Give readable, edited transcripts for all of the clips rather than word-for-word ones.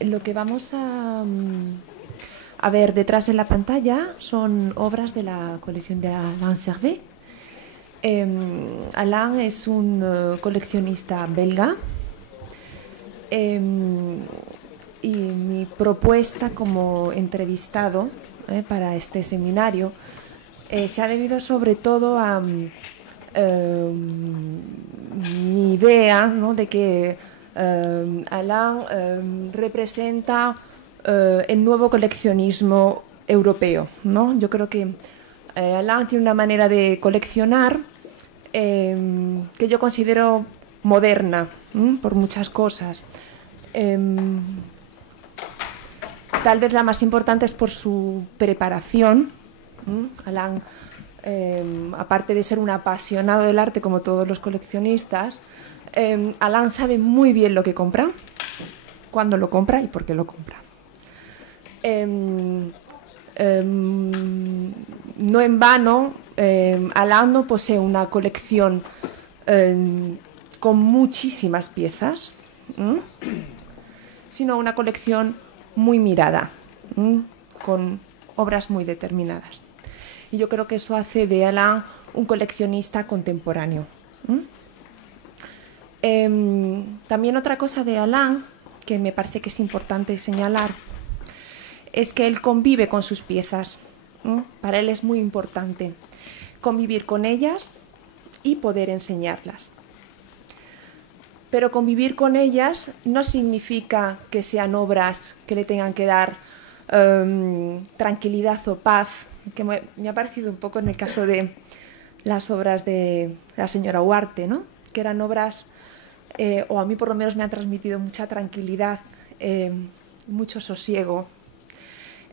Lo que vamos a ver detrás en la pantalla son obras de la colección de Alain Servais. Alain es un coleccionista belga y mi propuesta como entrevistado para este seminario se ha debido sobre todo a mi idea, ¿no?, de que Alain representa el nuevo coleccionismo europeo, ¿no? Yo creo que Alain tiene una manera de coleccionar que yo considero moderna, por muchas cosas. Tal vez la más importante es por su preparación. Alain, aparte de ser un apasionado del arte como todos los coleccionistas, Alain sabe muy bien lo que compra, cuándo lo compra y por qué lo compra. No en vano, Alain no posee una colección con muchísimas piezas, sino una colección muy mirada, con obras muy determinadas. Y yo creo que eso hace de Alain un coleccionista contemporáneo. También otra cosa de Alain que me parece que es importante señalar es que él convive con sus piezas. Para él es muy importante convivir con ellas y poder enseñarlas. Pero convivir con ellas no significa que sean obras que le tengan que dar tranquilidad o paz, que me ha parecido un poco en el caso de las obras de la señora Huarte, ¿no?, que eran obras, o a mí por lo menos me han transmitido mucha tranquilidad, mucho sosiego,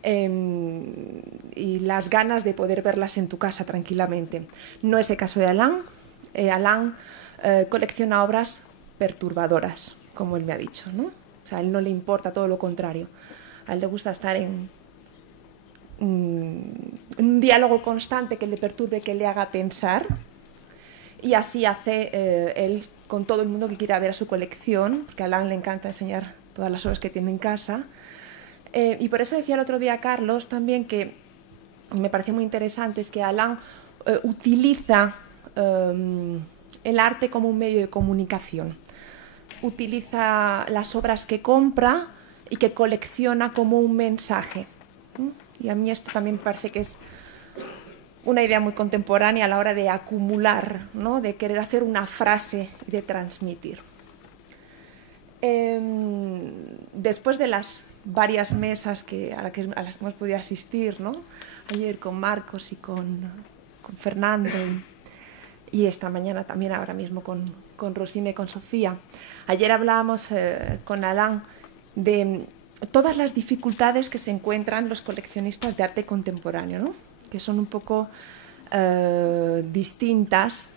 y las ganas de poder verlas en tu casa tranquilamente. No es el caso de Alain. Alain colecciona obras perturbadoras, como él me ha dicho, ¿no? O sea, a él no le importa, todo lo contrario. A él le gusta estar en un diálogo constante que le perturbe, que le haga pensar, y así hace él con todo el mundo que quiera ver a su colección, porque a Alain le encanta enseñar todas las obras que tiene en casa. Y por eso decía el otro día a Carlos también que me parece muy interesante, es que Alain utiliza el arte como un medio de comunicación. Utiliza las obras que compra y que colecciona como un mensaje. Y a mí esto también me parece que es una idea muy contemporánea a la hora de acumular, ¿no?, de querer hacer una frase y de transmitir. Después de las varias mesas a las que hemos podido asistir, ¿no?, ayer con Marcos y con Fernando y esta mañana también ahora mismo con Rosina y con Sofía. Ayer hablábamos con Alain de todas las dificultades que se encuentran los coleccionistas de arte contemporáneo, ¿no?, que son un poco distintas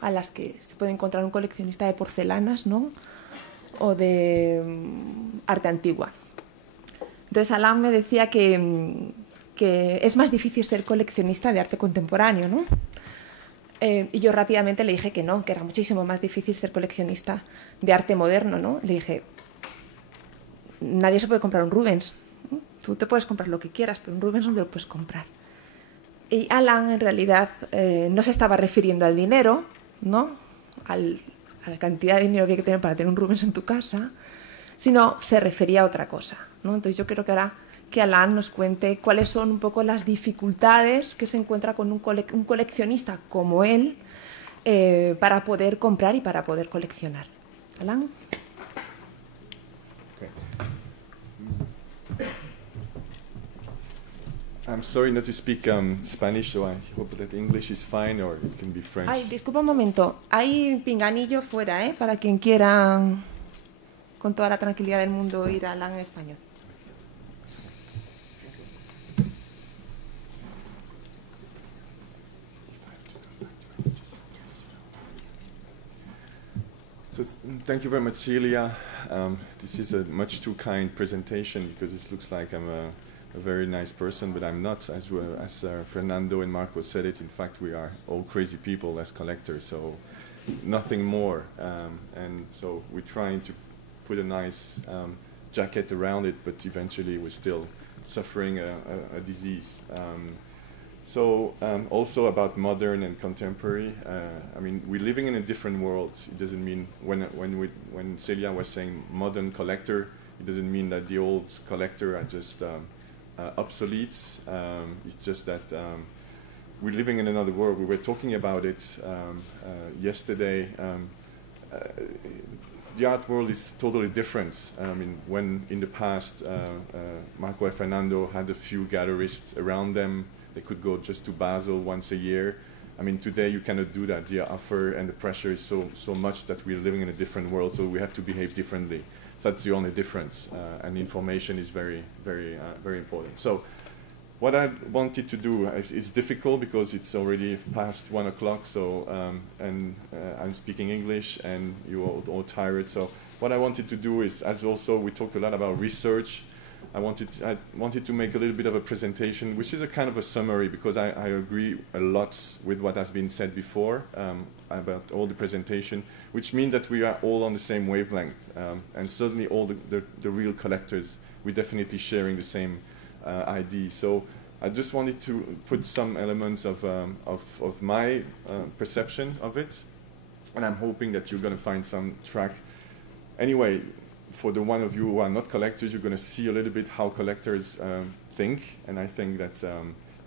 a las que se puede encontrar un coleccionista de porcelanas, ¿no?, o de arte antigua. Entonces Alain me decía que es más difícil ser coleccionista de arte contemporáneo, ¿no? Y yo rápidamente le dije que no, que era muchísimo más difícil ser coleccionista de arte moderno, ¿no? Le dije, nadie se puede comprar un Rubens, ¿no? Tú te puedes comprar lo que quieras, pero un Rubens no te lo puedes comprar. Y Alain en realidad no se estaba refiriendo al dinero, ¿no?, a la cantidad de dinero que hay que tener para tener un Rubens en tu casa, sino se refería a otra cosa, ¿no? Entonces yo creo que ahora que Alain nos cuente cuáles son un poco las dificultades que se encuentra con un coleccionista como él para poder comprar y para poder coleccionar. Alain. Okay. I'm sorry not to speak Spanish, so I hope that English is fine or it can be French. Ay, disculpa un momento. Hay pinganillo fuera, para quien quiera con toda la tranquilidad del mundo ir a Alain en español. If thank you very much, Celia. This is a much too kind presentation because it looks like I'm a very nice person, but I'm not. As Fernando and Marco said it, in fact, we are all crazy people as collectors, so nothing more. And so we're trying to put a nice jacket around it, but eventually we're still suffering a disease. Also about modern and contemporary. I mean, we're living in a different world. It doesn't mean when Celia was saying modern collector, it doesn't mean that the old collector are just obsolete. It's just that we're living in another world. We were talking about it yesterday. The art world is totally different. I mean, when in the past Marco and Fernando had a few gallerists around them, they could go just to Basel once a year. I mean, today you cannot do that. The offer and the pressure is so much that we're living in a different world, so we have to behave differently. So that's the only difference, and information is very, very, very important. So what I wanted to do, it's difficult because it's already past 1 o'clock, so, and I'm speaking English, and you're all tired. So what I wanted to do is, as also we talked a lot about research, I wanted to make a little bit of a presentation, which is a kind of a summary, because I agree a lot with what has been said before about all the presentation, which means that we are all on the same wavelength, and certainly all the real collectors, we're definitely sharing the same idea. So I just wanted to put some elements of my perception of it, and I'm hoping that you're going to find some track. Anyway, for the one of you who are not collectors, you're going to see a little bit how collectors think, and I think that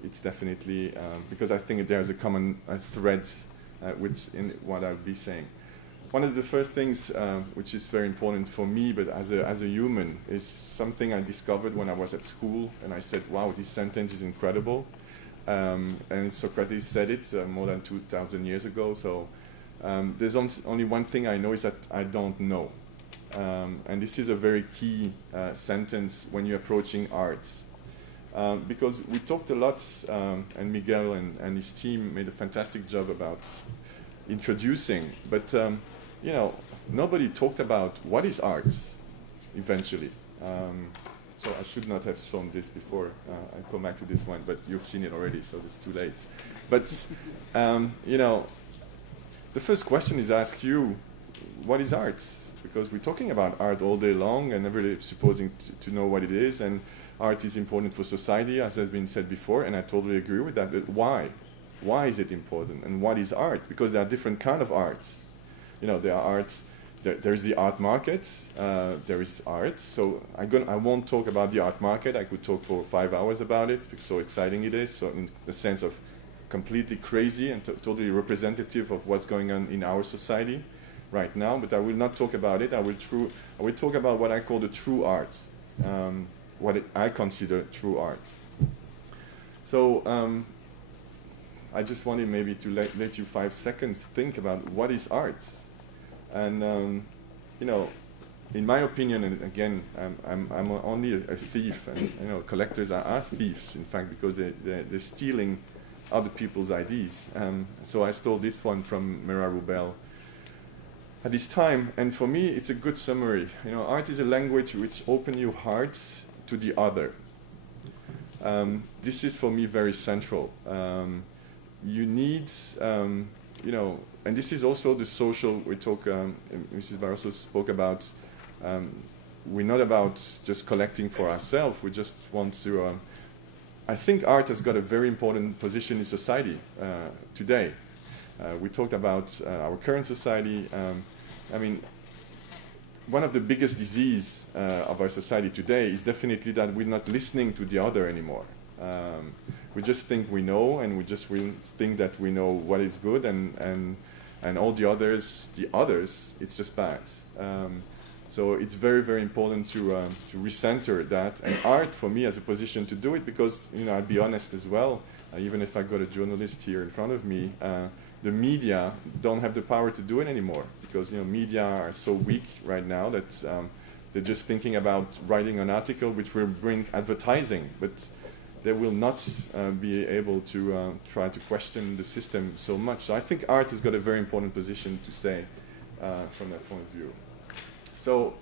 it's definitely, because I think there's a common thread in what I'll be saying. One of the first things which is very important for me, but as a human, is something I discovered when I was at school, and I said, wow, this sentence is incredible. And Socrates said it more than 2,000 years ago, so there's only one thing I know, is that I don't know. And this is a very key sentence when you're approaching art. Because we talked a lot, and Miguel and his team made a fantastic job about introducing, but you know, nobody talked about what is art eventually. So I should not have shown this before I come back to this one, but you've seen it already, so it's too late. But you know, the first question is ask you, what is art? Because we're talking about art all day long, and everybody's supposing to know what it is, and art is important for society, as has been said before, and I totally agree with that. But why? Why is it important? And what is art? Because there are different kind of arts. You know, there are arts. There's the art market. There is art. So I won't talk about the art market. I could talk for 5 hours about it because so exciting it is. So in the sense of completely crazy and totally representative of what's going on in our society right now. But I will not talk about it. I will talk about what I call the true art. I consider true art. So I just wanted maybe to let you 5 seconds think about what is art. And you know, in my opinion, and again, I'm only a thief, and you know, collectors are thieves, in fact, because they're stealing other people's ideas. So I stole this one from Mera Rubel at this time, and for me, it's a good summary. You know, art is a language which opens your heart to the other. This is for me very central. You need, you know, and this is also the social, we talk, Mrs. Barroso spoke about, we're not about just collecting for ourselves, we just want to, I think art has got a very important position in society today. We talked about our current society. I mean, one of the biggest diseases of our society today is definitely that we're not listening to the other anymore. We just think we know, and we think that we know what is good, and all the others, it's just bad. So it's very, very important to recenter that. And art, for me, has a position to do it because, you know, I'll be honest as well, even if I got a journalist here in front of me, the media don't have the power to do it anymore because, you know, media are so weak right now that they're just thinking about writing an article which will bring advertising, but they will not be able to try to question the system so much. So I think art has got a very important position to say from that point of view. So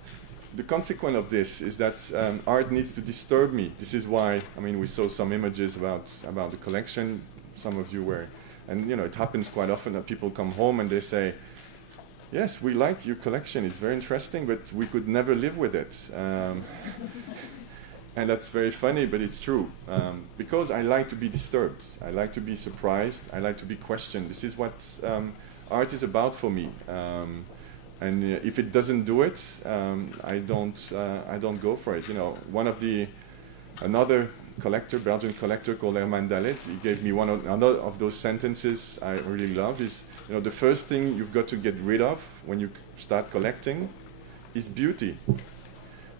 the consequence of this is that art needs to disturb me. This is why, I mean, we saw some images about the collection. Some of you were, and it happens quite often that people come home and they say, yes, we like your collection, it's very interesting, but we could never live with it. And that's very funny, but it's true. Because I like to be disturbed. I like to be surprised. I like to be questioned. This is what art is about for me. And if it doesn't do it, I don't go for it. Another collector, Belgian collector called Herman Dalet, he gave me another of those sentences I really love is, the first thing you've got to get rid of when you start collecting is beauty.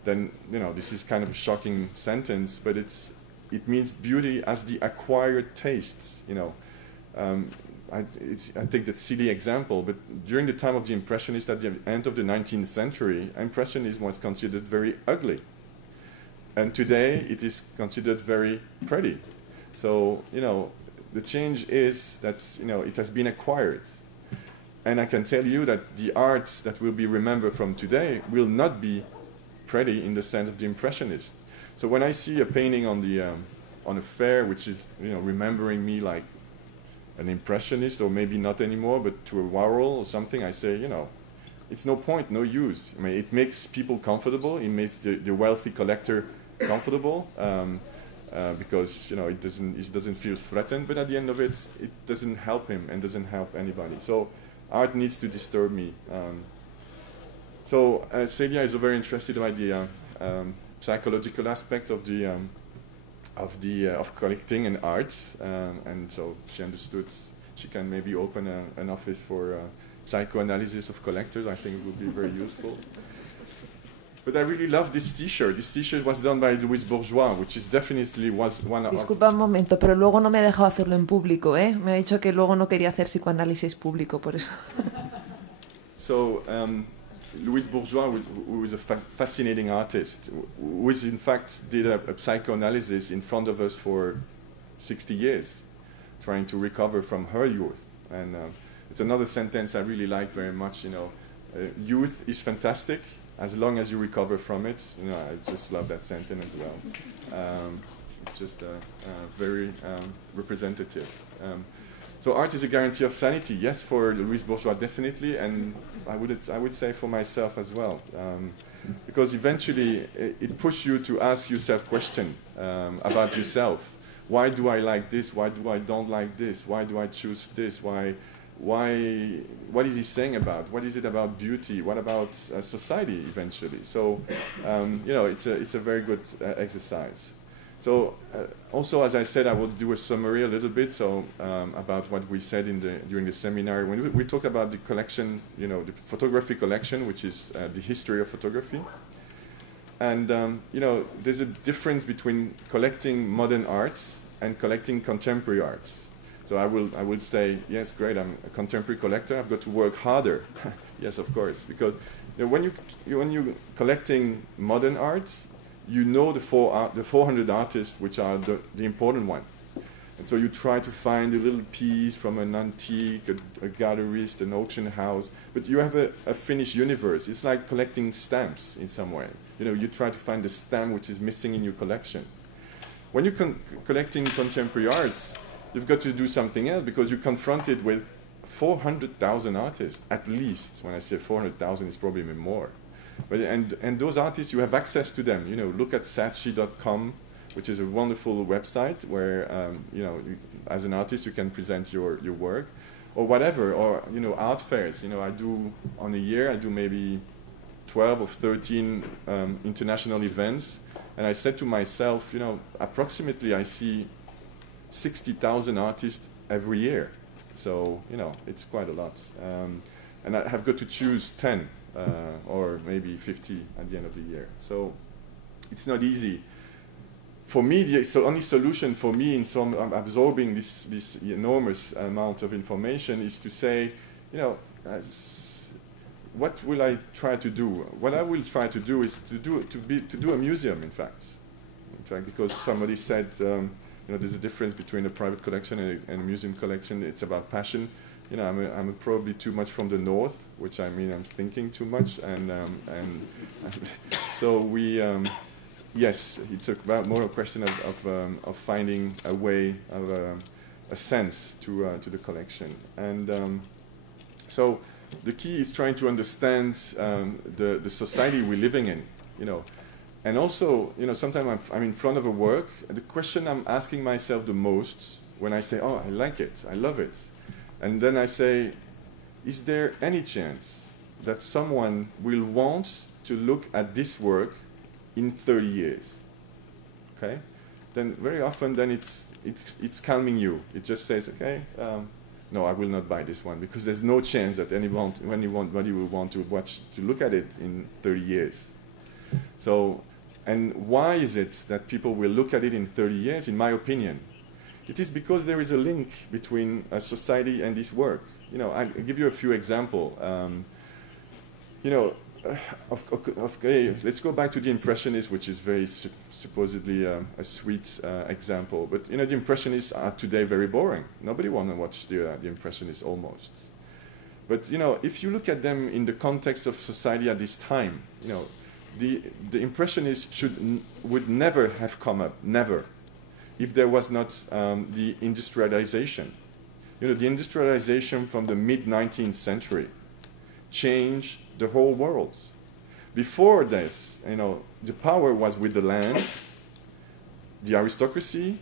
Then, this is kind of a shocking sentence, but it means beauty as the acquired tastes, I take that silly example, but during the time of the Impressionists at the end of the 19th century, Impressionism was considered very ugly. And today it is considered very pretty. So, the change is that, it has been acquired. And I can tell you that the arts that will be remembered from today will not be pretty in the sense of the Impressionists. So when I see a painting on a fair, which is, remembering me like an Impressionist, or maybe not anymore, but to a Warhol or something, I say, it's no point, no use. I mean, it makes people comfortable. It makes the wealthy collector comfortable because it doesn't feel threatened. But at the end of it, it doesn't help him and doesn't help anybody. So art needs to disturb me. So Celia is very interested by the psychological aspect of collecting and art, and so she understood she can maybe open an office for psychoanalysis of collectors. I think it would be very useful. But I really love this T-shirt. This T-shirt was done by Louis Bourgeois, which is definitely was one of... Disculpa un momento, pero luego no me ha dejado hacerlo en público, ¿eh? Me ha dicho que luego no quería hacer psicoanálisis público, por eso. So, Louis Bourgeois, who is a fascinating artist, who in fact did a psychoanalysis in front of us for 60 years, trying to recover from her youth. And it's another sentence I really like very much, youth is fantastic as long as you recover from it. I just love that sentence as well. It's just very representative. So art is a guarantee of sanity, yes, for Louis Bourgeois definitely, and I would say for myself as well, because eventually it pushes you to ask yourself questions about yourself. Why do I like this? Why do I don't like this? Why do I choose this? Why? What is he saying about? What is it about beauty? What about society eventually? So, it's a very good exercise. So also, as I said, I will do a summary a little bit about what we said during the seminar. When we talked about the collection, the photography collection, which is the history of photography. And, there's a difference between collecting modern art and collecting contemporary art. So I will say, yes, great, I'm a contemporary collector, I've got to work harder. Yes, of course, because when you're collecting modern art, the 400 artists, which are the important one. And so you try to find a little piece from an antique, a gallerist, an auction house, but you have a finished universe. It's like collecting stamps in some way. You try to find the stamp which is missing in your collection. When you're collecting contemporary art, you've got to do something else because you're confronted with 400,000 artists, at least. When I say 400,000, it's probably even more. But, and those artists, you have access to them. Look at Saatchi.com, which is a wonderful website where, as an artist, you can present your work, or whatever, or, art fairs. On a year, I do maybe 12 or 13 international events, and I said to myself, approximately I see 60,000 artists every year. So, it's quite a lot. And I have got to choose 10 or maybe 50 at the end of the year. So it's not easy. For me, the only solution for me in absorbing this enormous amount of information is to say, what will I try to do? What I will try to do is to do a museum, in fact, because somebody said, there's a difference between a private collection and a museum collection. It's about passion. you know, I'm probably too much from the north, which I mean I'm thinking too much, and so we, yes, it's about more a question of finding a way of a sense to the collection, and so the key is trying to understand the society we're living in, you know. And also, you know, sometimes I'm in front of a work, and the question I'm asking myself the most when I say, oh, I like it, I love it, and then I say, is there any chance that someone will want to look at this work in 30 years? Okay? Then very often, then it's calming you. It just says, okay, no, I will not buy this one, because there's no chance that anybody will want to look at it in 30 years. So, and why is it that people will look at it in 30 years, in my opinion? It is because there is a link between a society and this work. You know, I'll give you a few examples. You know, okay, let's go back to the Impressionists, which is very supposedly a sweet example. But, you know, the Impressionists are today very boring. Nobody wants to watch the Impressionists almost. But, you know, if you look at them in the context of society at this time, you know, the Impressionists would never have come up, never, if there was not the industrialization. You know, the industrialization from the mid-19th century changed the whole world. Before this, you know, the power was with the land, the aristocracy,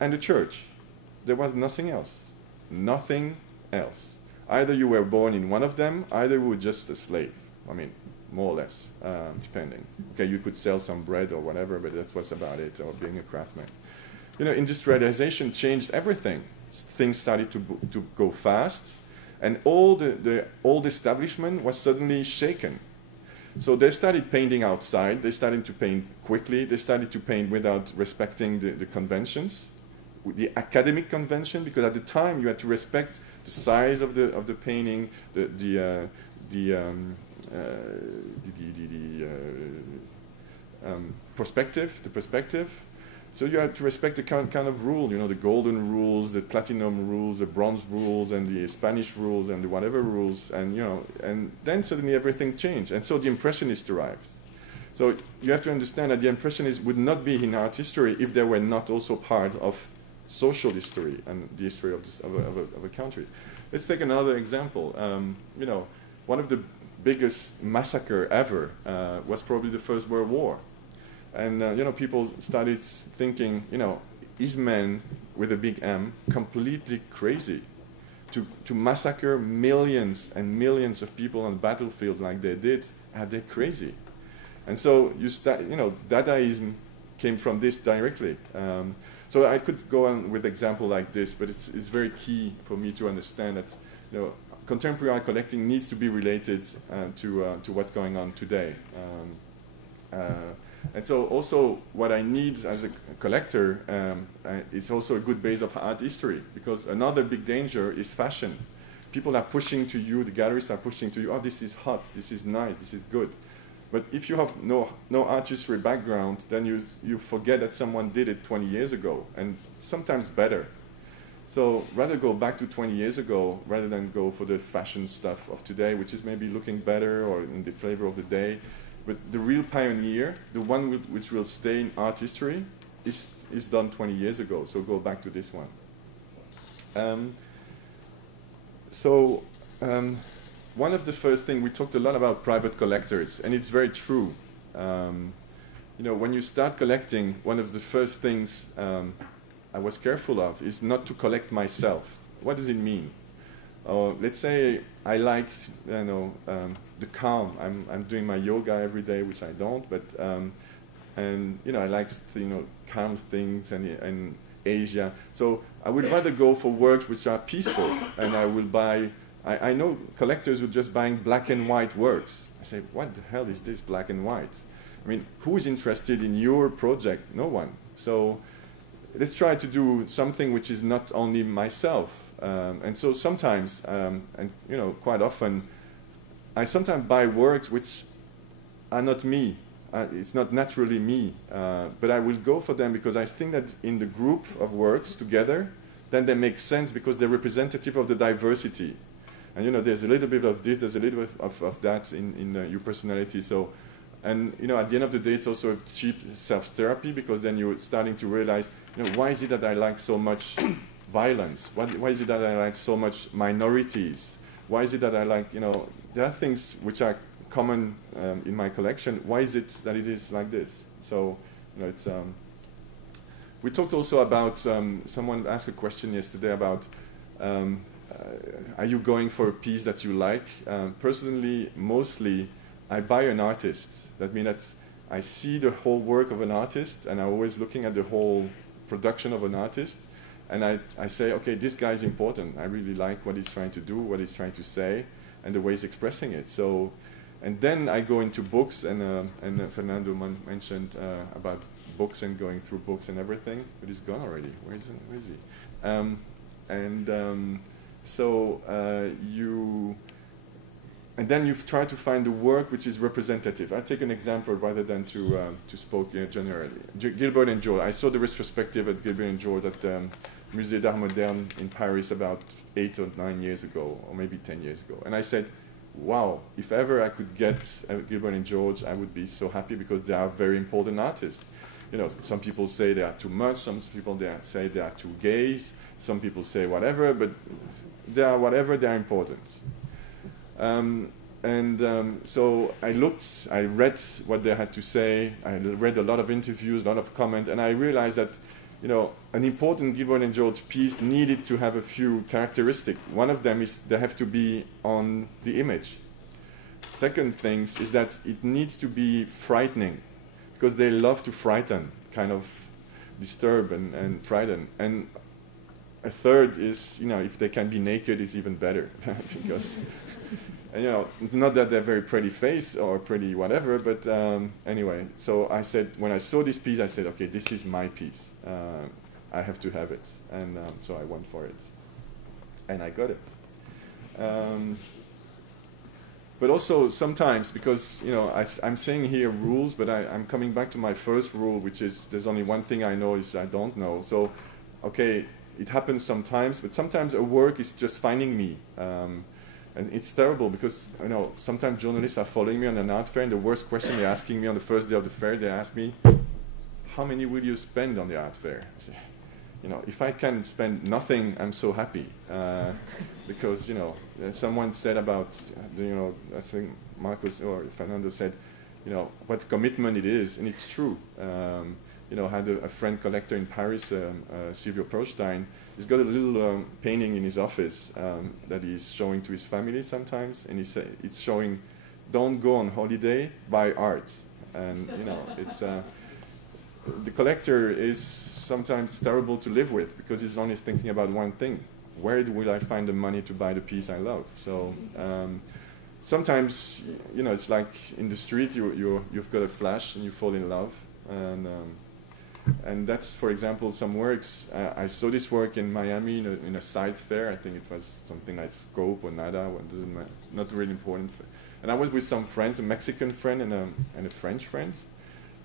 and the church. There was nothing else. Nothing else. Either you were born in one of them, either you were just a slave. I mean, more or less, depending. Okay, you could sell some bread or whatever, but that was about it, or being a craftsman. You know, industrialization changed everything. Things started to go fast, and all the old establishment was suddenly shaken. So they started painting outside, they started to paint quickly, they started to paint without respecting the conventions, the academic convention, because at the time you had to respect the size of the painting, the perspective. So you had to respect the kind of rule, you know, the golden rules, the platinum rules, the bronze rules, and the Spanish rules, and the whatever rules, and, you know, and then suddenly everything changed. And so the Impressionists arrived. So you have to understand that the Impressionists would not be in art history if they were not also part of social history and the history of a country. Let's take another example. You know, one of the biggest massacre ever was probably the First World War. And, you know, people started thinking, you know, is man, with a big M, completely crazy to massacre millions and millions of people on the battlefield like they did? Are they crazy? And so you know, Dadaism came from this directly. So I could go on with example like this, but it's very key for me to understand that, you know, contemporary art collecting needs to be related to what's going on today. And so also what I need as a collector is also a good base of art history, because another big danger is fashion. People are pushing to you, the gallerists are pushing to you, oh, this is hot, this is nice, this is good. But if you have no art history background, then you forget that someone did it 20 years ago, and sometimes better. So rather go back to 20 years ago rather than go for the fashion stuff of today, which is maybe looking better or in the flavor of the day. But the real pioneer, the one which will stay in art history, is done 20 years ago. So go back to this one. One of the first things, we talked a lot about private collectors, and it's very true. You know, when you start collecting, one of the first things I was careful of is not to collect myself. What does it mean? Let's say I like, you know, the calm. I'm doing my yoga every day, which I don't, but and you know, I like, you know, calm things and Asia. So I would rather go for works which are peaceful, and I will buy. I know collectors who are just buying black and white works. I say, what the hell is this black and white? I mean, who is interested in your project? No one. So let's try to do something which is not only myself. And so sometimes, and you know, quite often, I sometimes buy works which are not me. It's not naturally me, but I will go for them because I think that in the group of works together, then they make sense because they're representative of the diversity. And you know, there's a little bit of this, there's a little bit of that in your personality. So, and you know, at the end of the day, it's also a cheap self-therapy, because then you're starting to realize, you know, why is it that I like so much violence? Why is it that I like so much minorities? Why is it that I like, you know, there are things which are common in my collection. Why is it that it is like this? So, you know, it's. We talked also about, someone asked a question yesterday about, are you going for a piece that you like? Personally, mostly, I buy an artist. That means that I see the whole work of an artist, and I'm always looking at the whole production of an artist, and I say, okay, this guy is important. I really like what he's trying to do, what he's trying to say, and the way he's expressing it. So, and then I go into books, and Fernando mentioned about books and going through books and everything, but he's gone already. Where is he? So and then you've tried to find a work which is representative. I'll take an example rather than to speak generally. Gilbert and George. I saw the retrospective at Gilbert and George at Musée d'Art Moderne in Paris about 8 or 9 years ago, or maybe 10 years ago. And I said, wow, if ever I could get Gilbert and George, I would be so happy, because they are very important artists. You know, some people say they are too much, some people say they are too gays, some people say whatever, but they are whatever, they are important. So I looked, I read what they had to say, I read a lot of interviews, a lot of comments, and I realized that, you know, an important Gilbert and George piece needed to have a few characteristics. One of them is they have to be on the image. Second thing is that it needs to be frightening, because they love to frighten, kind of disturb and frighten. And a third is, you know, if they can be naked, it's even better. Because, and, you know, it's not that they're very pretty face or pretty whatever, but anyway. So I said, when I saw this piece, I said, okay, this is my piece. I have to have it. And so I went for it. And I got it. But also sometimes, because, you know, I'm saying here rules, but I'm coming back to my first rule, which is there's only one thing I know is I don't know. So, okay, it happens sometimes, but sometimes a work is just finding me. And it's terrible, because, you know, sometimes journalists are following me on an art fair, and the worst question they're asking me on the first day of the fair, they ask me, how many will you spend on the art fair? I say, you know, if I can spend nothing, I'm so happy. Because, you know, someone said about, you know, I think Marcos or Fernando said, you know, what commitment it is, and it's true. You know, I had a friend collector in Paris, Silvio Prostein. He's got a little painting in his office that he's showing to his family sometimes, and it's showing, don't go on holiday, buy art. And, you know, it's... the collector is sometimes terrible to live with, because he's only thinking about one thing. Where will I find the money to buy the piece I love? So sometimes, you know, it's like in the street, you've got a flash and you fall in love. And that's, for example, some works. I saw this work in Miami in a side fair. I think it was something like Scope or Nada. Doesn't matter, not really important. And I was with some friends, a Mexican friend and a French friend.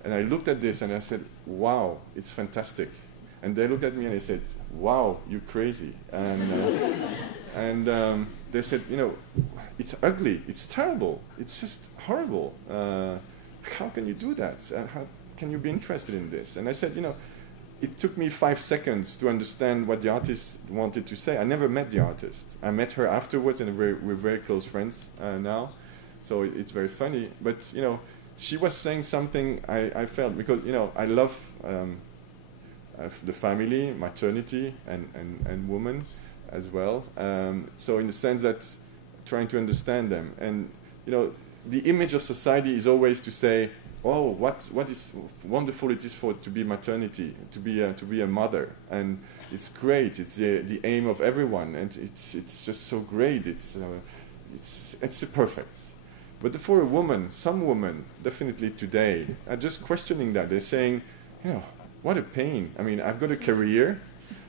And I looked at this and I said, wow, it's fantastic. And they looked at me and they said, wow, you're crazy. And they said, you know, it's ugly, it's terrible, it's just horrible. How can you do that? How can you be interested in this? And I said, you know, it took me 5 seconds to understand what the artist wanted to say. I never met the artist. I met her afterwards, and we're very close friends now. So it's very funny. But, you know, she was saying something I felt, because, you know, I love the family, maternity, and women as well. So in the sense that trying to understand them. And, you know, the image of society is always to say, oh, what is wonderful it is to be maternity, to be a mother. And it's great, it's the aim of everyone, and it's just so great, it's perfect. But for a woman, some women, definitely today, are just questioning that. They're saying, you know, what a pain. I mean, I've got a career.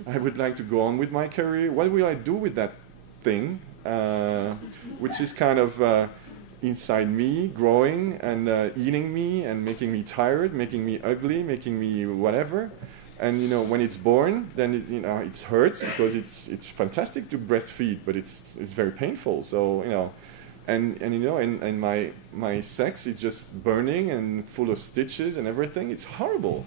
I would like to go on with my career. What will I do with that thing, which is kind of inside me, growing and eating me and making me tired, making me ugly, making me whatever. And you know, when it's born, then it hurts because it's fantastic to breastfeed, but it's very painful. So you know, and you know, and my sex is just burning and full of stitches and everything. It's horrible.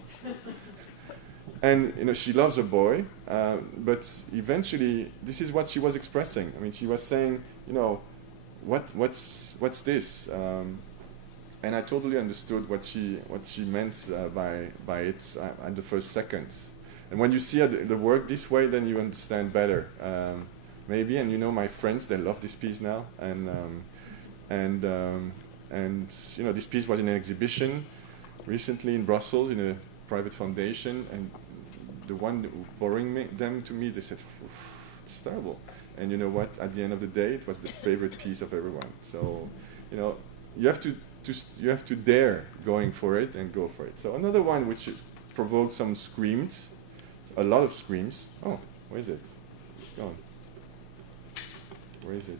And you know, she loves her boy, but eventually, this is what she was expressing. I mean, she was saying, you know, what's this? And I totally understood what she meant by it at the first seconds. And when you see the work this way, then you understand better, maybe. And you know, my friends, they love this piece now, and you know, this piece was in an exhibition recently in Brussels in a private foundation, and the one borrowing them to me, they said, it's terrible. And you know what? At the end of the day, it was the favorite piece of everyone. So, you know, you have to dare going for it and go for it. So another one which provoked some screams, a lot of screams. Oh, where is it? It's gone. Where is it?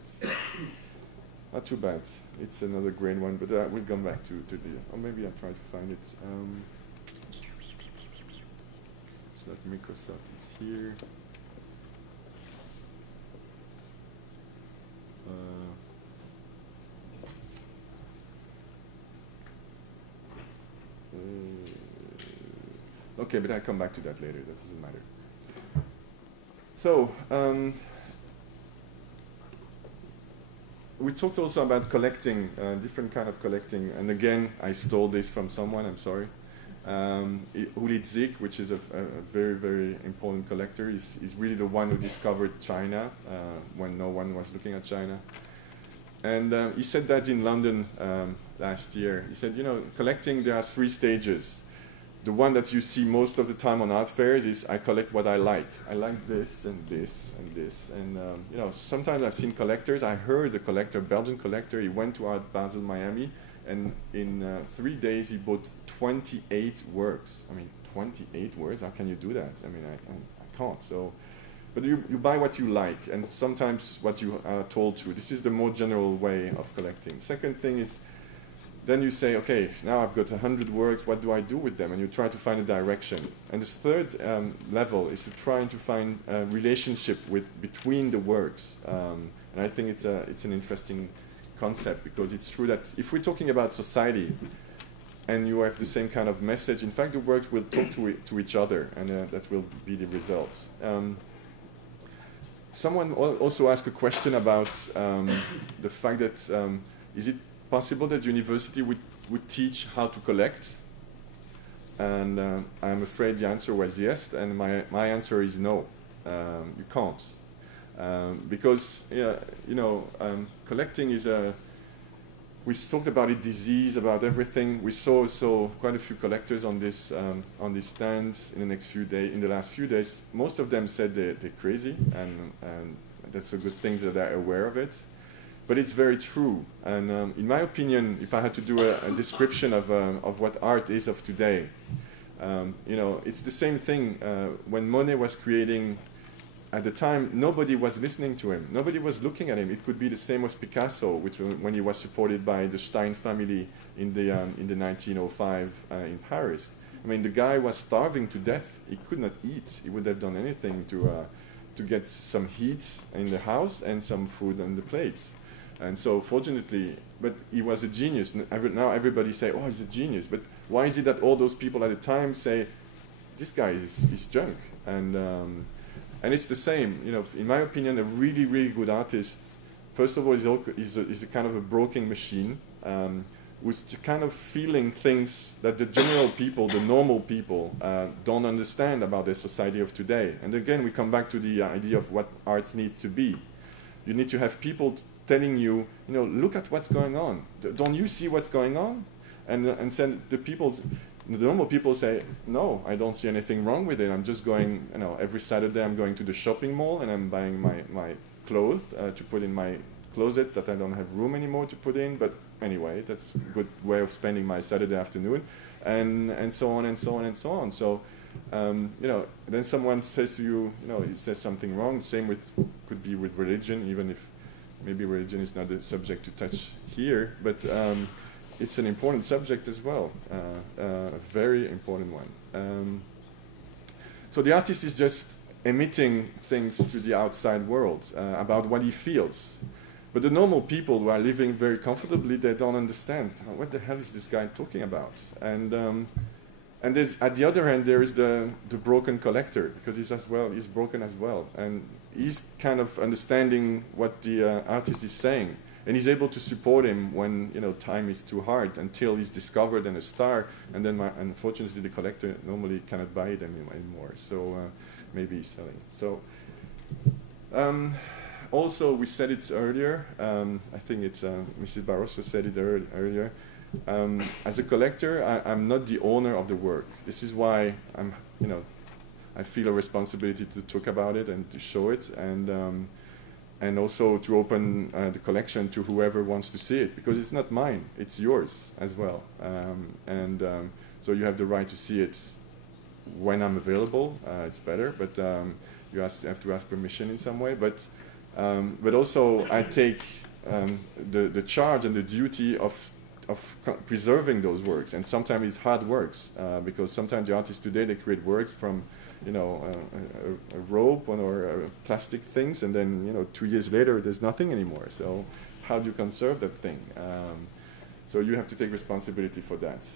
Not too bad. It's another green one, but we'll come back to the. Or maybe I'll try to find it. It's not Microsoft. It's here. Okay, but I'll come back to that later. That doesn't matter. So, we talked also about collecting, different kind of collecting. And again, I stole this from someone, I'm sorry. Uli Zik, which is a very, very important collector, is really the one who discovered China when no one was looking at China. And he said that in London last year. He said, you know, collecting, there are 3 stages. The one that you see most of the time on art fairs is I collect what I like. I like this and this and this. And you know, sometimes I've seen collectors. I heard a collector, Belgian collector, he went to Art Basel, Miami, and in 3 days he bought 28 works. I mean, 28 works? How can you do that? I mean, I can't. So, but you buy what you like, and sometimes what you are told to. This is the more general way of collecting. Second thing is, then you say, okay, now I've got 100 works, what do I do with them? And you try to find a direction. And this third level is to try to find a relationship between the works. And I think it's an interesting concept, because it's true that if we're talking about society and you have the same kind of message, in fact, the works will talk to each other, and that will be the results. Someone also asked a question about the fact that is it possible that university would teach how to collect? And I'm afraid the answer was yes, and my answer is no. You can't. Because, you know, collecting is we talked about it, disease, about everything. We saw quite a few collectors on this stand in the last few days. Most of them said they're crazy, and that's a good thing that they're aware of it. But it's very true, and in my opinion, if I had to do a description of what art is of today, you know, it's the same thing. When Monet was creating, at the time, nobody was listening to him. Nobody was looking at him. It could be the same as Picasso, which when he was supported by the Stein family in the 1905 in Paris. I mean, the guy was starving to death. He could not eat. He would have done anything to get some heat in the house and some food on the plates. And so, fortunately, but he was a genius. Now everybody say, oh, he's a genius. But why is it that all those people at the time say, this guy is junk? And it's the same. You know, in my opinion, a really, really good artist, first of all, is a kind of a broken machine, who's kind of feeling things that the general people, the normal people, don't understand about the society of today. And again, we come back to the idea of what art needs to be. You need to have people telling you, you know, look at what's going on. Don't you see what's going on? And then the normal people say, no, I don't see anything wrong with it. I'm just going, you know, every Saturday I'm going to the shopping mall and I'm buying my clothes to put in my closet that I don't have room anymore to put in. But anyway, that's a good way of spending my Saturday afternoon, and so on and so on and so on. So, you know, then someone says to you, you know, is there something wrong? Same could be with religion, even if maybe religion is not the subject to touch here, but it's an important subject as well, a very important one. So the artist is just emitting things to the outside world about what he feels. But the normal people who are living very comfortably, they don't understand. What the hell is this guy talking about? And there's, at the other hand, there is the broken collector, because he's broken as well. And he's kind of understanding what the artist is saying. And he's able to support him when time is too hard, until he's discovered and a star. And then, unfortunately, the collector normally cannot buy them anymore. So maybe he's selling. So also, we said it earlier. I think it's Mrs. Barroso said it earlier. As a collector, I'm not the owner of the work. This is why I feel a responsibility to talk about it and to show it, and also to open the collection to whoever wants to see it, because it's not mine, it's yours as well. So you have the right to see it when I'm available. It's better, but you have to ask permission in some way. But also I take the charge and the duty of preserving those works, and sometimes it's hard works, because sometimes the artists today, they create works from a rope or plastic things, and then 2 years later there's nothing anymore. So how do you conserve that thing? So you have to take responsibility for that.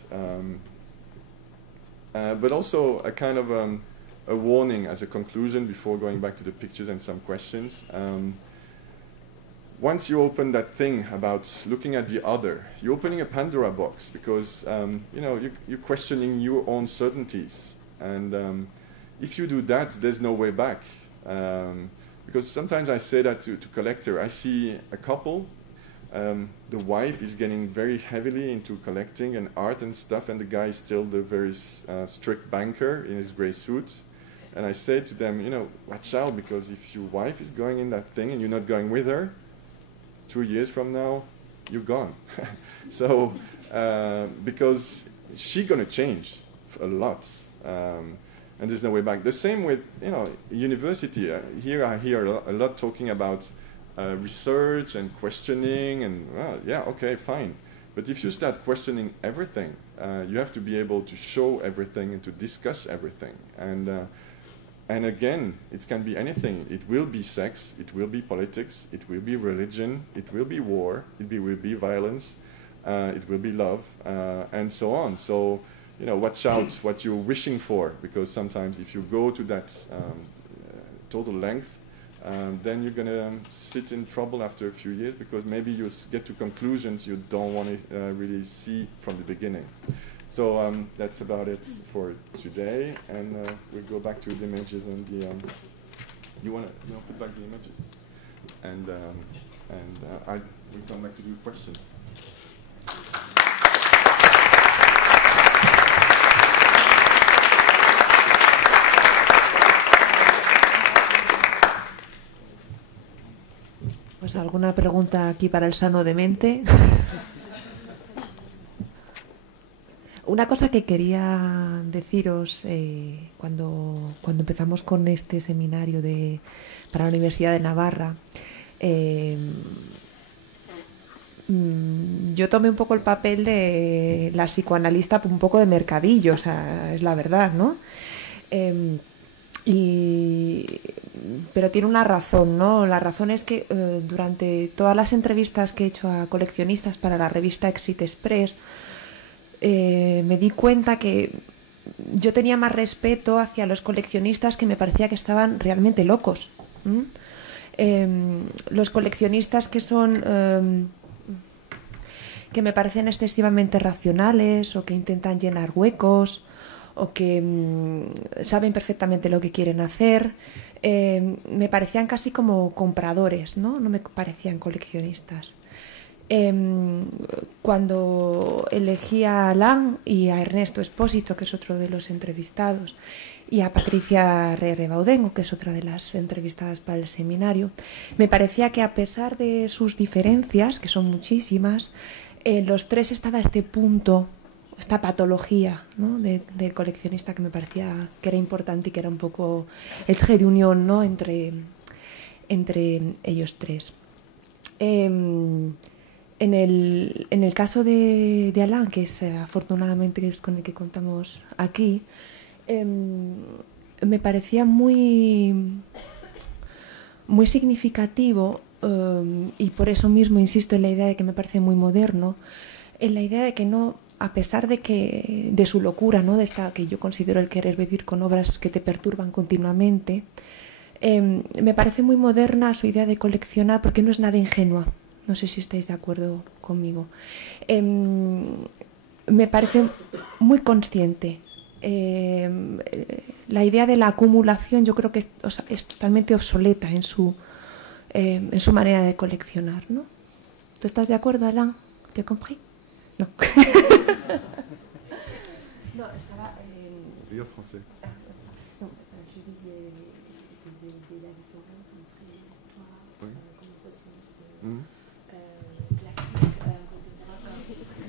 But also a kind of a warning as a conclusion before going back to the pictures and some questions. Once you open that thing about looking at the other, you're opening a Pandora box, because you're questioning your own certainties. And if you do that, there's no way back. Because sometimes I say that to collector. I see a couple, the wife is getting very heavily into collecting and art and stuff, and the guy is still the very strict banker in his gray suit. And I say to them, watch out, because if your wife is going in that thing and you're not going with her, 2 years from now, you're gone. So, because she's going to change a lot, and there's no way back. The same with, university. Here I hear a lot talking about research and questioning, and yeah, okay, fine. But if you start questioning everything, you have to be able to show everything and to discuss everything. And again, it can be anything. It will be sex, it will be politics, it will be religion, it will be war, it will be violence, it will be love, and so on. So, watch out what you're wishing for, because sometimes if you go to that total length, then you're going to sit in trouble after a few years, because maybe you get to conclusions you don't want to really see from the beginning. So that's about it for today, and we'll go back to the images and the. You want to put back the images, and we'll come back to do questions. Pues alguna pregunta aquí para el sano de mente. Una cosa que quería deciros cuando empezamos con este seminario para la Universidad de Navarra, yo tomé un poco el papel de la psicoanalista, un poco de mercadillo, o sea, es la verdad, ¿no? Pero tiene una razón, ¿no? La razón es que durante todas las entrevistas que he hecho a coleccionistas para la revista Exit Express, me di cuenta que yo tenía más respeto hacia los coleccionistas que me parecía que estaban realmente locos. Los coleccionistas que son que me parecen excesivamente racionales, o que intentan llenar huecos, o que saben perfectamente lo que quieren hacer, me parecían casi como compradores, ¿no? No me parecían coleccionistas. Cuando elegí a Alain y a Ernesto Espósito, que es otro de los entrevistados, y a Patricia Rebaudengo, que es otra de las entrevistadas para el seminario, me parecía que, a pesar de sus diferencias, que son muchísimas, los tres estaba este punto, esta patología, ¿no? del coleccionista, que me parecía que era importante y que era un poco el trait d'union, ¿no? entre ellos tres. En el caso de Alain, que es afortunadamente es con el que contamos aquí, me parecía muy significativo, y por eso mismo insisto en la idea de que me parece muy moderno, en la idea de que no, a pesar de su locura, ¿no? De esta que yo considero el querer vivir con obras que te perturban continuamente, me parece muy moderna su idea de coleccionar, porque no es nada ingenua. No sé si estáis de acuerdo conmigo. Me parece muy consciente. La idea de la acumulación yo creo que es totalmente obsoleta en su manera de coleccionar, ¿no? ¿Tú estás de acuerdo, Alain? ¿Te compris? No. No, estaba... Yo francés. No, je dis de la différence entre toi como coleccionista clásico.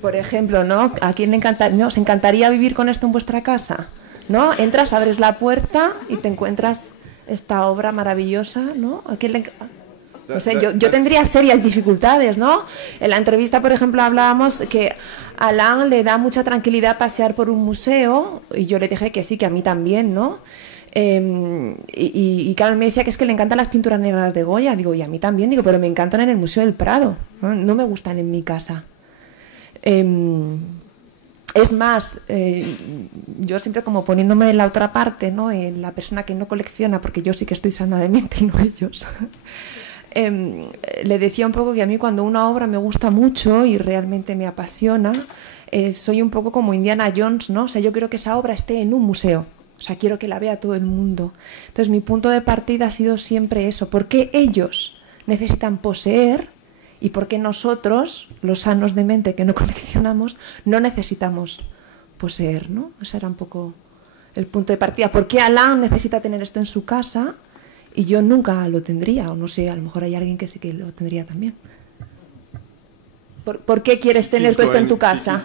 Por ejemplo, ¿no? ¿A quién le encantaría? ¿Os encantaría vivir con esto en vuestra casa? ¿No? Entras, abres la puerta y te encuentras esta obra maravillosa, ¿no? ¿A quién le No sé, yo tendría serias dificultades, ¿no? En la entrevista, por ejemplo, hablábamos que a Alain le da mucha tranquilidad pasear por un museo, y yo le dije que sí, que a mí también, ¿no? Y claro, me decía que es que le encantan las pinturas negras de Goya. Digo, y a mí también, digo, pero me encantan en el Museo del Prado, no me gustan en mi casa. Es más, yo siempre como poniéndome en la otra parte, ¿no? En la persona que no colecciona, porque yo sí que estoy sana de mente y no ellos. Le decía un poco que a mí cuando una obra me gusta mucho y realmente me apasiona, soy un poco como Indiana Jones, ¿no? O sea, yo quiero que esa obra esté en un museo, o sea, quiero que la vea todo el mundo. Entonces mi punto de partida ha sido siempre eso: ¿por qué ellos necesitan poseer y por qué nosotros, los sanos de mente que no coleccionamos, no necesitamos poseer, ¿no? Ese era un poco el punto de partida. ¿Por qué Alain necesita tener esto en su casa y yo nunca lo tendría? O no sé, a lo mejor hay alguien que sí que lo tendría también. ¿Por qué quieres tener esto en tu casa?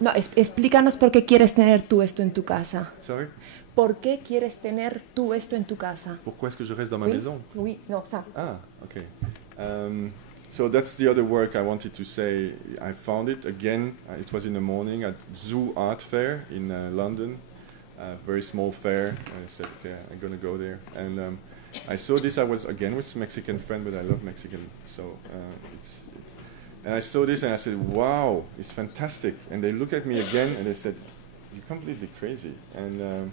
No, explícanos por qué quieres tener tú esto en tu casa. Sorry? ¿Por qué quieres tener tú esto en tu casa? Pourquoi est-ce que je reste dans ma maison? Oui, no, ça. Ah, okay. So that's the other work I wanted to say. I found it again. It was in the morning at Zoo Art Fair in London. A very small fair. I said, okay, I'm going to go there. And I saw this. I was again with a Mexican friend, but I love Mexican. So and I saw this and I said, wow, it's fantastic. And they look at me again and they said, you're completely crazy. And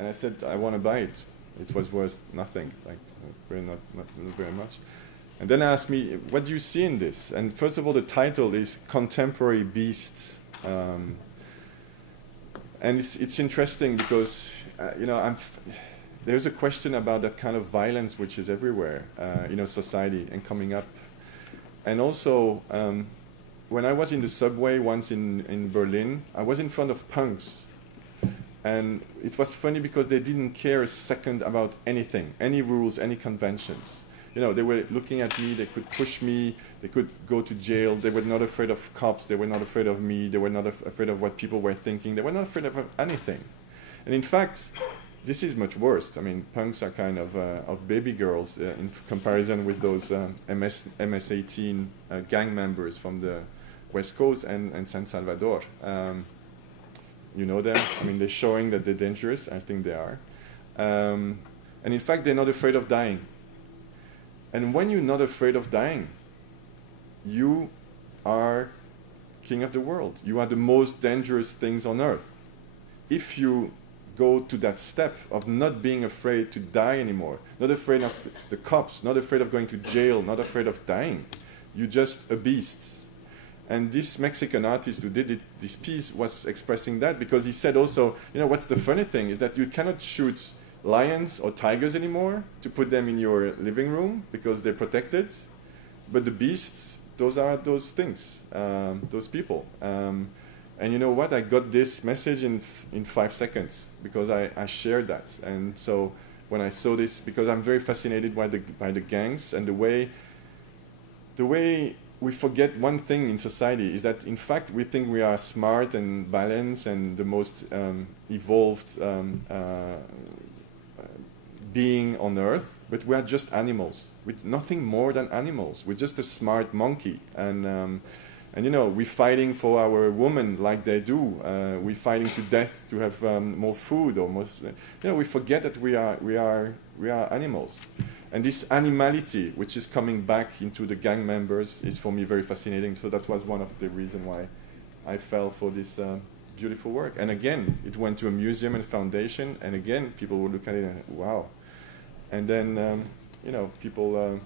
I said, I want to buy it. It was worth nothing, like not very much. And then they asked me, what do you see in this? And first of all, the title is Contemporary Beasts. And it's interesting because, there's a question about that kind of violence which is everywhere, society and coming up. And also, when I was in the subway once in Berlin, I was in front of punks. And it was funny because they didn't care a second about anything, any rules, any conventions. They were looking at me, they could push me, they could go to jail, they were not afraid of cops, they were not afraid of me, they were not afraid of what people were thinking, they were not afraid of anything. And in fact, this is much worse. I mean, punks are kind of baby girls in comparison with those MS-18 gang members from the West Coast and San Salvador. You know them. I mean, they're showing that they're dangerous. I think they are. And in fact, they're not afraid of dying. And when you're not afraid of dying, you are king of the world. You are the most dangerous things on earth. If you go to that step of not being afraid to die anymore, not afraid of the cops, not afraid of going to jail, not afraid of dying, you're just a beast. And this Mexican artist who did this piece was expressing that because he said also, what's the funny thing is that you cannot shoot lions or tigers anymore to put them in your living room because they're protected. But the beasts, those are those things, those people. And you know what? I got this message in 5 seconds because I shared that. And so when I saw this, because I'm very fascinated by the gangs and the way we forget one thing in society is that in fact we think we are smart and balanced and the most evolved being on earth, but we are just animals. We're nothing more than animals. We're just a smart monkey. And And you know, we're fighting for our women like they do. We're fighting to death to have more food, almost. You know, we forget that we are animals. And this animality, which is coming back into the gang members, is for me very fascinating. So that was one of the reasons why I fell for this beautiful work. And again, it went to a museum and foundation, and again, people would look at it and wow. And then, you know, people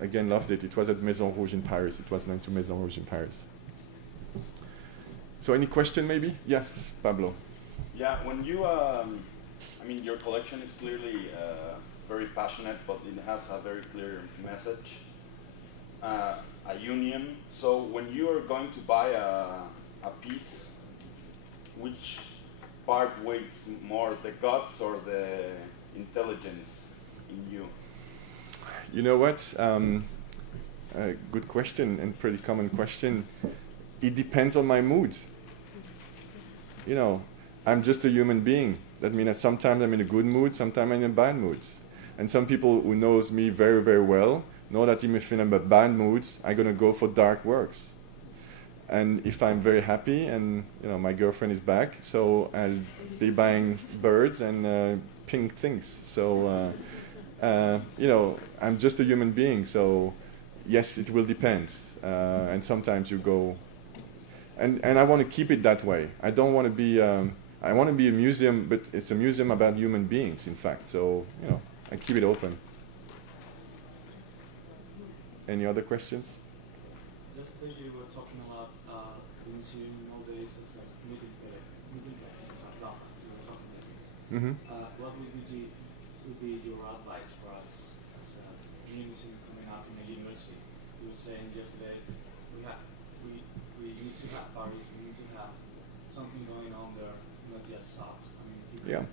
again loved it. It was at Maison Rouge in Paris. It was linked to Maison Rouge in Paris. So any question maybe? Yes, Pablo. Yeah, when you, I mean, your collection is clearly very passionate, but it has a very clear message, a union. So when you are going to buy a piece, which part weighs more, the guts or the intelligence in you? You know what? Good question, and pretty common question. It depends on my mood. You know, I'm just a human being. That means that sometimes I'm in a good mood, sometimes I'm in a bad mood. And some people who knows me very, very well know that even if I'm in a bad mood, I'm going to go for dark works. And if I'm very happy and, you know, my girlfriend is back, so I'll be buying birds and pink things. So, you know, I'm just a human being. So, yes, it will depend. And sometimes you go... And I want to keep it that way. I don't want to be... I want to be a museum, but it's a museum about human beings, in fact. So, you know, I keep it open. Any other questions? Yesterday you were talking about the museum nowadays as like meeting place. It's like that. You were talking yesterday. What would be your advice for us as a museum coming out from a university? You were saying yesterday we need to have parties. We need to have something going on there, not just art. I mean, yeah.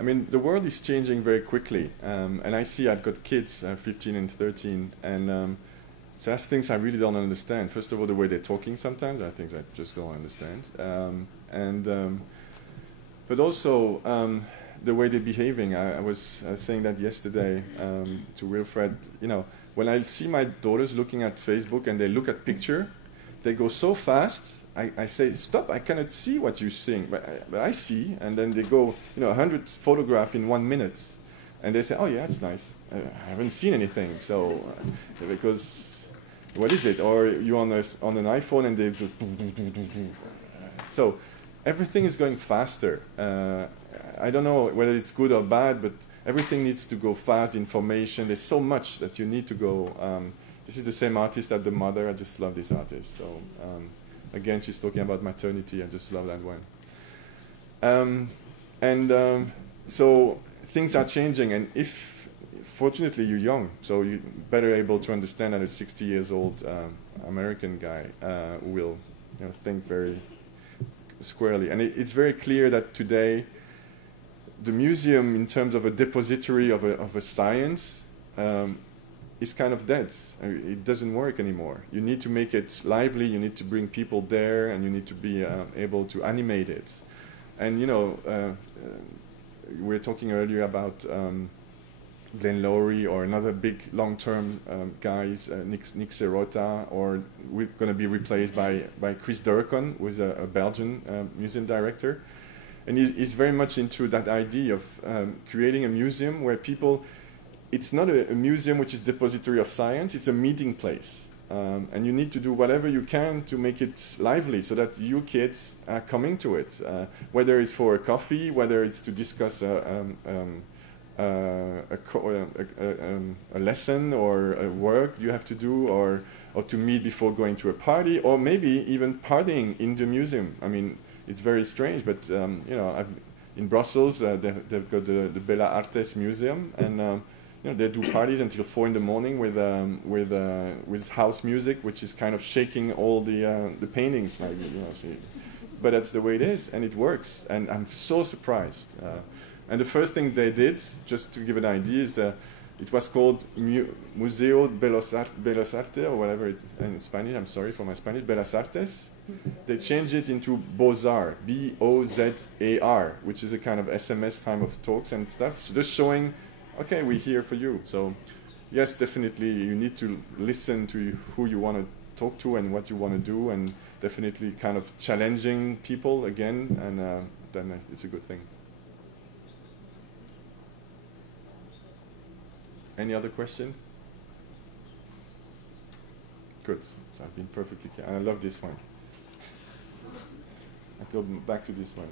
I mean, the world is changing very quickly, and I see I've got kids, 15 and 13, and so that's things I really don't understand. First of all, the way they're talking sometimes are things I just don't understand, but also the way they're behaving. I was saying that yesterday to Wilfred. You know, when I see my daughters looking at Facebook and they look at picture, they go so fast. I say, stop, I cannot see what you're seeing, but I see, and then they go, you know, 100 photographs in 1 minute, and they say, oh yeah, it's nice. I haven't seen anything, so, because, what is it? Or you're on an iPhone and they just, so, everything is going faster. I don't know whether it's good or bad, but everything needs to go fast, information, there's so much that you need to go, this is the same artist as the mother, I just love this artist, so, again, she's talking about maternity. I just love that one. So things are changing, and if, fortunately, you're young, so you're better able to understand that a 60 years old American guy who will, you know, think very squarely. And it's very clear that today, the museum, in terms of a depository of a science, is kind of dead. It doesn't work anymore. You need to make it lively, you need to bring people there, and you need to be able to animate it. And, you know, we were talking earlier about Glenn Lowry or another big long-term guys, Nick Serota, or we're going to be replaced by Chris Durkon, who is a Belgian museum director. And he's very much into that idea of creating a museum where people... It's not a museum which is depository of science, it's a meeting place. And you need to do whatever you can to make it lively so that you kids are coming to it. Whether it's for a coffee, whether it's to discuss a lesson or a work you have to do, or to meet before going to a party, or maybe even partying in the museum. I mean, it's very strange, but you know, in Brussels, they've got the Bella Artes Museum, and you know, they do parties until 4 in the morning with house music, which is kind of shaking all the paintings, like, you know. See. But that's the way it is, and it works. And I'm so surprised. And the first thing they did, just to give an idea, is it was called Museo de Bellas Artes, or whatever it's in Spanish. I'm sorry for my Spanish. Bellas Artes. They changed it into Beaux-Arts, B-O-Z-A-R, which is a kind of SMS time of talks and stuff. So just showing. Okay, we're here for you. So, yes, definitely, you need to listen to who you want to talk to and what you want to do, and definitely kind of challenging people again, and then it's a good thing. Any other questions? Good. So I've been perfectly clear. And I love this one. I go back to this one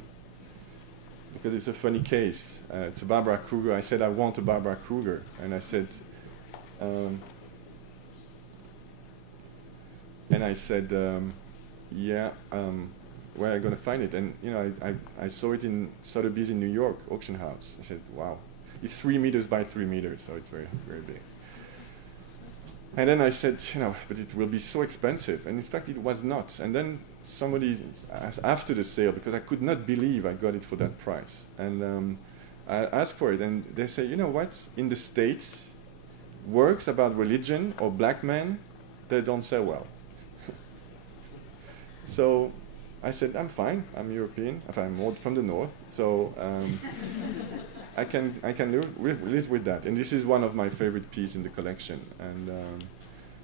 because it's a funny case. It's a Barbara Cougar. I said I want a Barbara Cougar, and I said, yeah, where are you going to find it? And I saw it in Sotheby's in New York, auction house. I said, wow, it's 3 meters by 3 meters, so it's very, very big. And then I said, but it will be so expensive. And in fact, it was not. And then somebody asked after the sale, because I could not believe I got it for that price. And I asked for it, and they say, you know what? In the States, works about religion or black men, they don't sell well. So I said, I'm fine. I'm European. I'm more from the north. So I can live with that. And this is one of my favorite pieces in the collection. And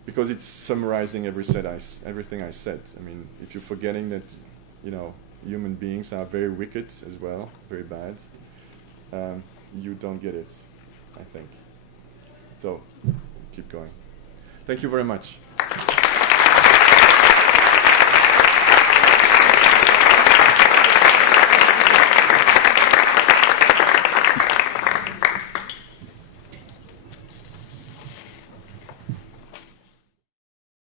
because it's summarizing everything I said. I mean, if you're forgetting that, human beings are very wicked as well, very bad, you don't get it, I think. So keep going. Thank you very much.